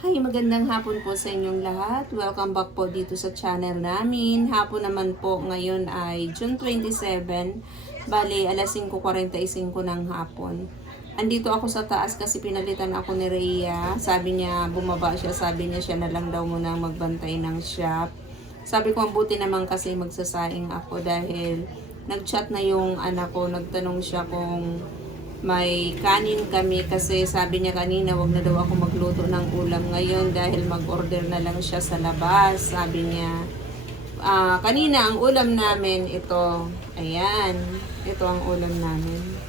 Hi, magandang hapon po sa inyong lahat. Welcome back po dito sa channel namin. Hapon naman po ngayon ay June 27, bali alas 5:45 ng hapon. Andito ako sa taas kasi pinalitan ako ni Rhea. Sabi niya, bumaba siya, sabi niya siya na lang daw muna magbantay ng shop. Sabi ko, mabuti naman kasi magsasaing ako dahil nag-chat na yung anak ko, nagtanong siya kung may kanin kami kasi sabi niya kanina wag na daw ako magluto ng ulam ngayon dahil mag-order na lang siya sa labas. Sabi niya, kanina ang ulam namin ito. Ayan, ito ang ulam namin.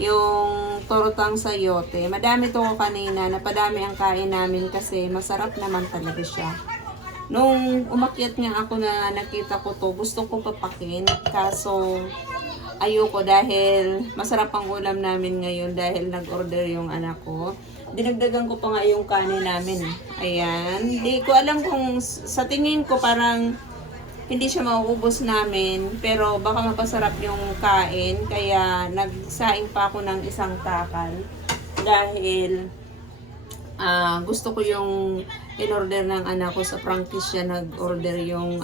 Yung tortang sayote. Madami to kanina, napadami ang kain namin kasi masarap naman talaga siya. Nung umakyat nga ako na nakita ko to, gusto ko papakin. Kaso ayoko dahil masarap ang ulam namin ngayon dahil nag-order yung anak ko. Dinagdagan ko pa nga yung kanin namin. Ayan. Di ko alam kung sa tingin ko parang hindi siya mauubos namin. Pero baka mapasarap yung kain. Kaya nagsaing pa ako ng isang takal. Dahil gusto ko yung in-order ng anak ko sa practice siya nag-order yung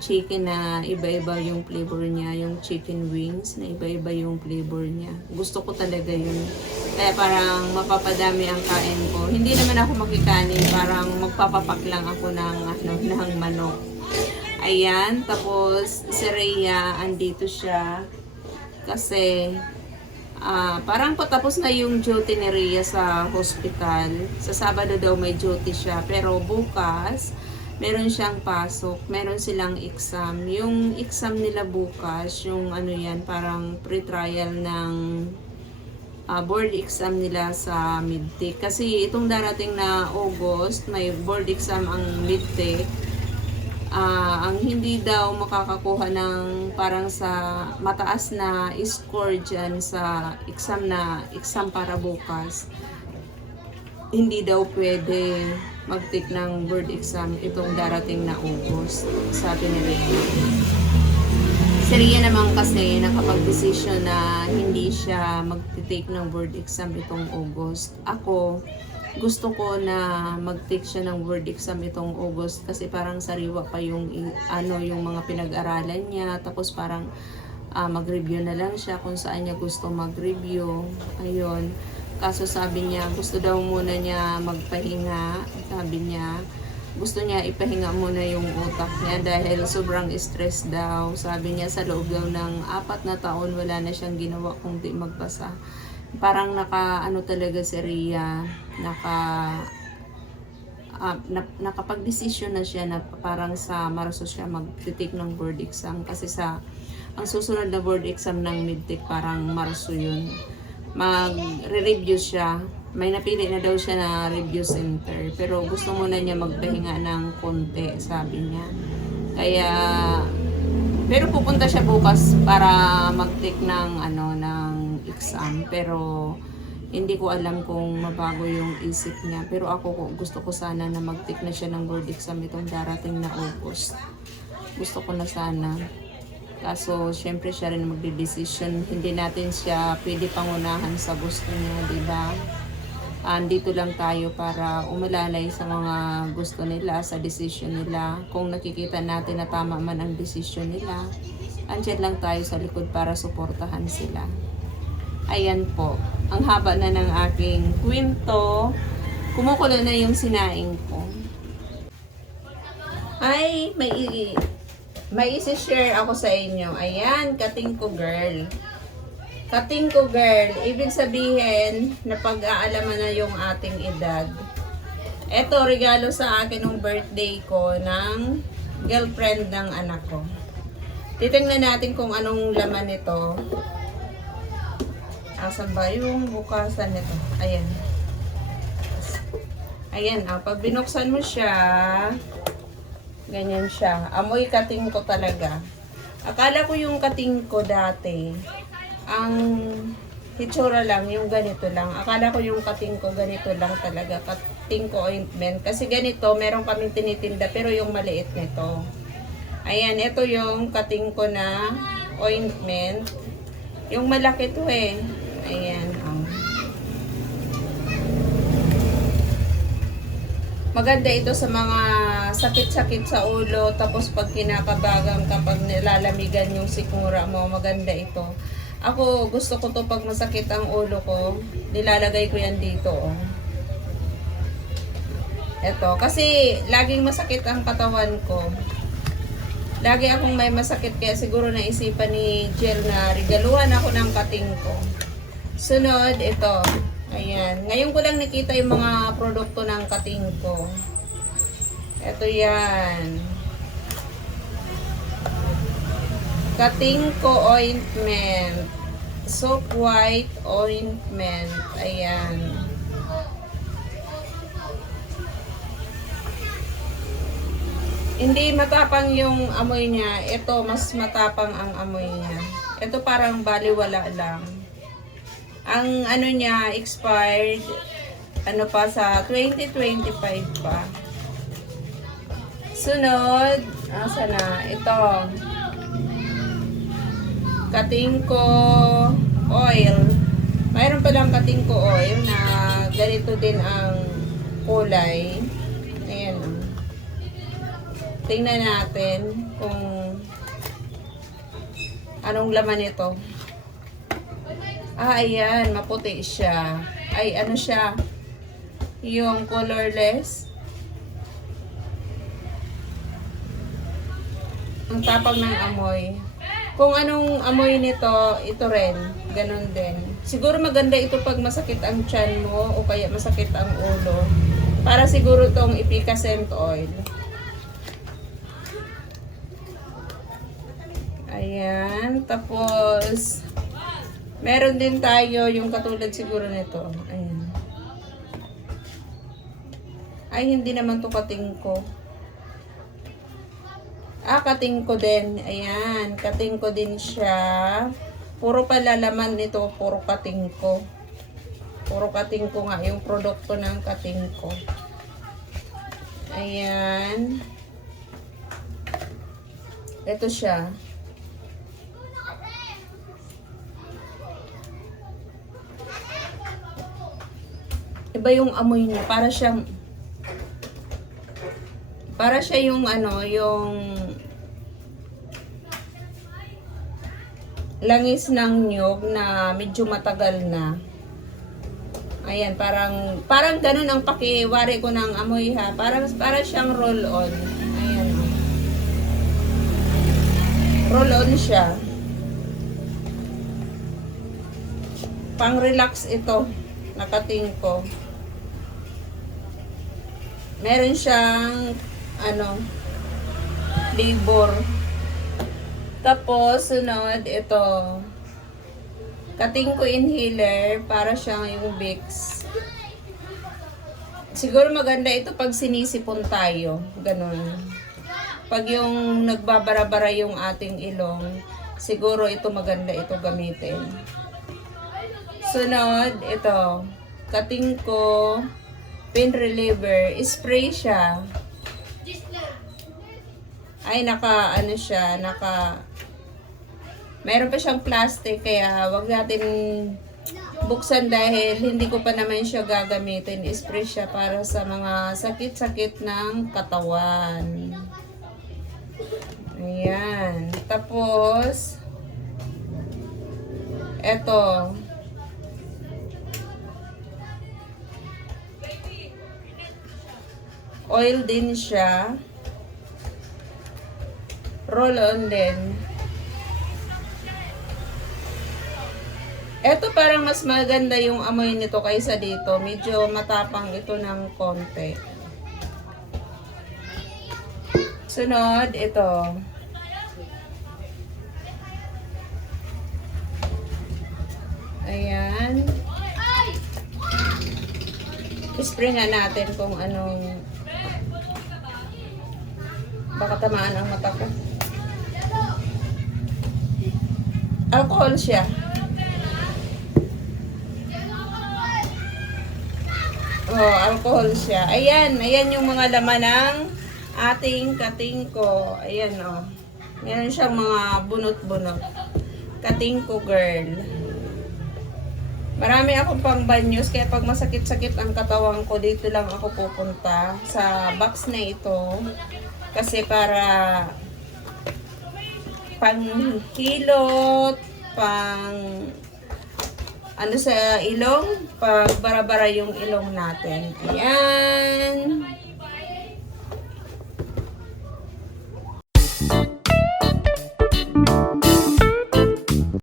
chicken na iba-iba yung flavor niya, yung chicken wings na iba-iba yung flavor niya. Gusto ko talaga yun. Kaya parang mapapadami ang kain ko. Hindi naman ako makikanin, parang magpapapak lang ako ng manok. Ayan, tapos si Rhea, andito siya kasi parang patapos na yung duty ni Rhea sa hospital. Sa Sabado daw may duty siya, pero bukas meron siyang pasok, meron silang exam. Yung exam nila bukas, yung parang pre-trial ng board exam nila sa Midtech. Kasi itong darating na August, may board exam ang Midtech. Ang hindi daw makakakuha ng parang sa mataas na score dyan sa exam para bukas, hindi daw pwede mag-take ng board exam itong darating na August, sabi ni Rhea. Si Rhea naman kasi nakapag-decision na hindi siya mag-take ng board exam itong August. Ako, gusto ko na mag-take siya ng board exam itong August kasi parang sariwa pa yung yung mga pinag-aralan niya, tapos parang mag-review na lang siya kung saan niya gusto mag-review. Ayun. Kaso sabi niya, gusto daw muna niya magpahinga. Sabi niya, gusto niya ipahinga muna yung utak niya dahil sobrang stress daw. Sabi niya sa loob daw ng 4 na taon, wala na siyang ginawa kundi magbasa. Parang talaga si Rhea, nakapag-desisyon na siya na parang sa Marso siya mag-take ng board exam. Kasi ang susunod na board exam ng Midtech parang Marso yun. Mag-review siya. May napili na daw siya na review center. Pero gusto muna niya magpahinga ng konti, sabi niya. Pero pupunta siya bukas para mag-take ng exam. Pero hindi ko alam kung mabago yung isip niya. Pero ako gusto ko sana na mag-take na siya ng board exam itong darating na August. Gusto ko na sana. Kaso, syempre siya rin magde-decision. Hindi natin siya pwede pangunahan sa gusto niya, diba? Andito lang tayo para umalalay sa mga gusto nila, sa decision nila. Kung nakikita natin na tama man ang decision nila, andyan lang tayo sa likod para suportahan sila. Ayan po. Ang haba na ng aking kwento. Kumukulo na yung sinaing ko. Ay, may isi-share ako sa inyo. Ayan, kating ko girl. Kating ko girl, ibig sabihin na pag-aalaman na yung ating edad. Ito, regalo sa akin ng birthday ko ng girlfriend ng anak ko. Titingnan natin kung anong laman nito. Asan ba yung bukasan nito? Ayan. Ayan, pag binuksan mo siya, ganyan siya. Amoy kating ko talaga. Akala ko yung kating ko dati, ang hitsura lang, yung ganito lang. Akala ko yung kating ko ganito lang talaga. Kating ko ointment. Kasi ganito, meron kaming tinitinda, pero yung maliit nito. Ayan, ito yung kating ko na ointment. Yung malaki to eh. Ayan, Maganda ito sa mga sakit-sakit sa ulo, tapos pag kinakabagan kapag nilalamigan yung sikmura mo, maganda ito. Ako, gusto ko to pag masakit ang ulo ko, nilalagay ko yan dito. Oh. Ito, kasi laging masakit ang katawan ko. Lagi akong may masakit, kaya siguro naisipan ni Jill na regaluhan ako ng kating ko. Sunod, ito. Ayan. Ngayon ko lang nakita yung mga produkto ng kating ko. Ito yan. Kating ko ointment. Soap white ointment. Ayan. Hindi matapang yung amoy niya. Ito, mas matapang ang amoy niya. Ito parang baliwala lang. Ang ano niya, expired, ano pa, sa 2025 pa. Sunod, asa na? Ito. Kating ko oil. Mayroon palang kating ko oil na ganito din ang kulay. Ayan. Tingnan natin kung anong laman ito. Ah, ayan, maputi siya. Ay, ano siya? Yung colorless. Ang tapang ng amoy. Kung anong amoy nito, ito rin. Ganon din. Siguro maganda ito pag masakit ang tiyan mo o kaya masakit ang ulo. Para siguro tong efficacent oil. Ayan. Tapos, meron din tayo yung katulad siguro nito. Ayan. Ay, hindi naman to kating ko. Ah, kating ko din. Ayan. Kating ko din siya. Puro pala laman nito. Puro kating ko. Puro kating ko nga. Yung produkto ng kating ko. Ayan. Ito siya. Iba yung amoy niya, para siya yung ano, yung langis ng niyog na medyo matagal na. Ayan, parang ganun ang pakiwari ko ng amoy ha. Para siyang roll-on. Ayan. Roll-on siya. Pang-relax ito. Nakating ko. Meron siyang flavor. Tapos sunod ito. Kating ko inhaler, para siyang yung Vicks. Siguro maganda ito pag sinisipon tayo, ganun. Pag yung nagbabara-bara yung ating ilong, siguro ito maganda ito gamitin. Sunod, ito. Kating ko pain reliever. Spray siya. Ay, meron pa siyang plastic, kaya wag natin buksan dahil hindi ko pa naman siya gagamitin. Spray siya para sa mga sakit-sakit ng katawan. Ayan. Tapos, eto. Oil din siya. Roll-on din. Ito parang mas maganda yung amoy nito kaysa dito. Medyo matapang ito ng konti. Sunod, ito. Ayan. Spray nga natin kung anong baka tamaan ang mata ko. Alcohol siya. Oh, alcohol siya. Ayan yung mga laman ng ating kating ko. Ayan oh. Meron siyang mga bunot-bunot. Kating ko girl. Marami akong pang banyos, kaya pag masakit-sakit ang katawan ko, dito lang ako pupunta sa box na ito. Kasi para pang hilot, pang ano sa ilong, pag bara-bara yung ilong natin. Ayan.